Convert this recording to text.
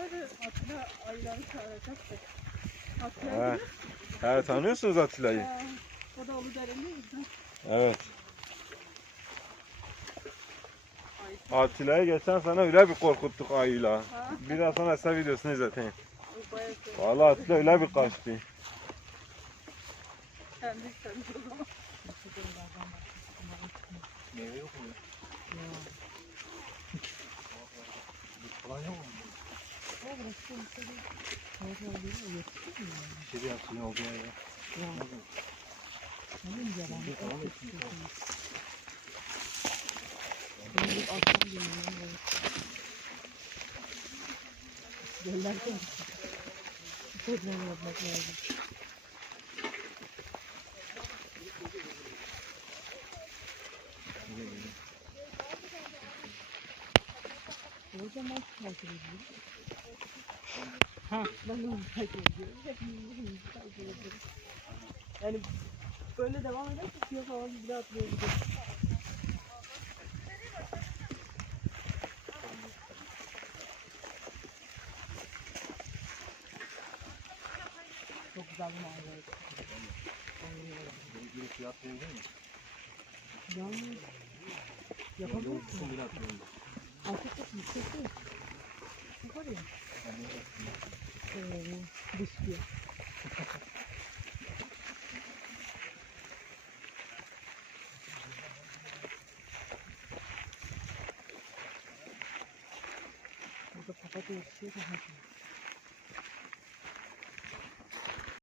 Atilla ayıları çağıracaktık. Atilla He, tanıyorsunuz Atilla'yı. Ee, o da Ulu Deren'de Evet. Ay, Atilla'yı geçen sene öyle bir korkuttuk ayıyla. ha, Biraz sonra size videosunu izleteyim. Vallahi Atilla öyle bir kaçtı. Kendi istemiş o zaman. Meyve yok mu? Falan yok mu? Bir şey yapsın oldu ya. Ha, ben de onu takip ediyorum. Hepimiz takip ediyoruz. Yani böyle devam ederse suya falan bile atlayabilir. Çok güzel bir manzara. Bir fiyat değil mi? Yapabilir misin? Yolcusun bile atıyorum. Artık çok yüksek değil. Çok var ya. Biscuit. 이거 바닥에 씌고 하지.